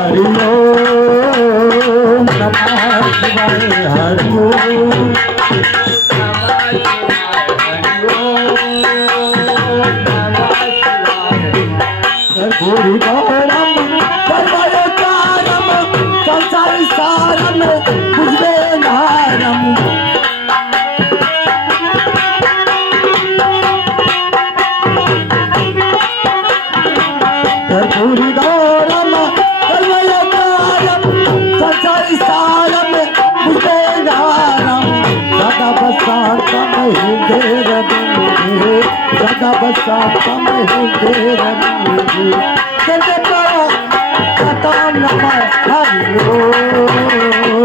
हरि ओम नमः शिवाय हरि ओम कर्पूरी गौरम सर्वयोगारम संसार सारम पुष्पे नारम कर्पूरी गौरम सर्वयोगारम संसार सारम पुष्पे नारम सदा बसातम हृदय रविंद्रे सदा बसातम हृदय रविंद्रे कथा नमः हरि ओम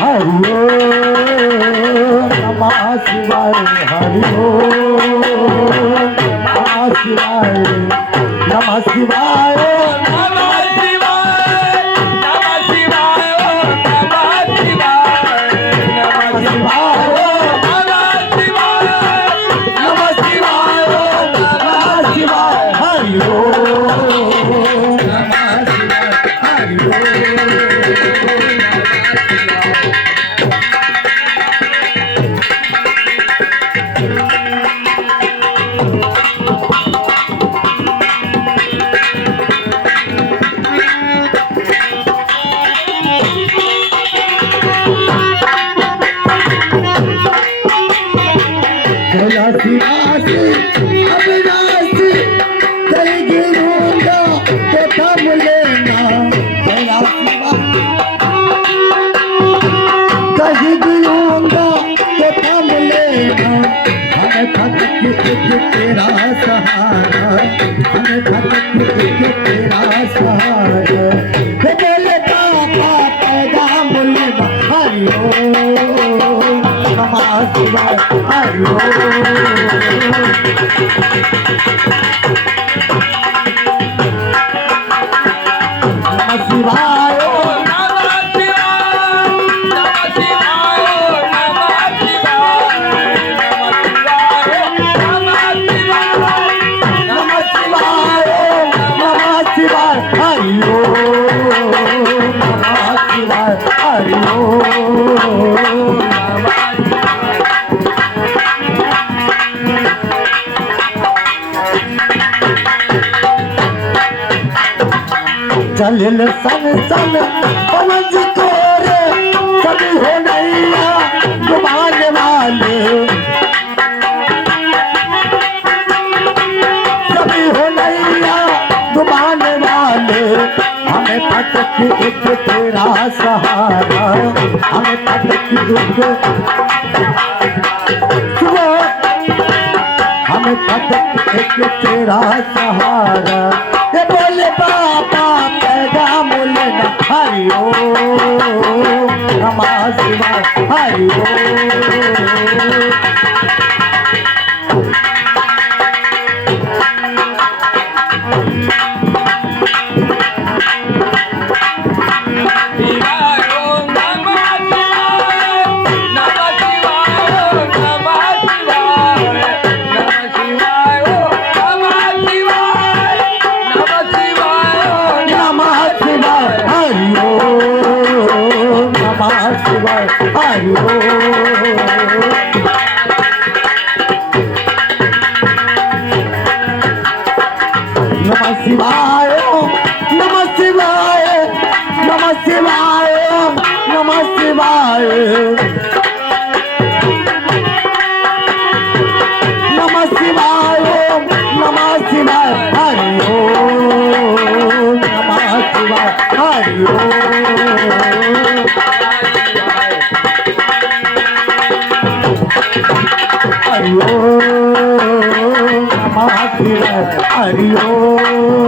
हरि ओम नमः शिवाय हरि ओम नमः शिवाय नमः शिवाय अविनाशी अविनाशी कहीं गिरूंगा तो थम लेना कहीं गिरूंगा तो थम लेना हमें थक तेरा सहारा हमें थक तेरा सहारा बोले पापा पैगाम लेना हरि ओम नमः शिवाय हरि ओम नमः शिवाय चलिल सन सन पवज तोरे सभी हो नैया डुबाने वाले सभी हो नैया डुबाने वाले हमें भटक एक तेरा सहारा हमें भटक हमें भटक एक तेरा सहारा ये बोले पापा पैगाम लेना हरि ओम नमः शिवाय हरि नमः शिवाय नमः शिवाय नमः शिवाय नमः शिवाय नमः शिवाय नमः शिवाय हरि ओम नमः शिवाय हरि ओम हरि ओम नमः शिवाय हरि ओम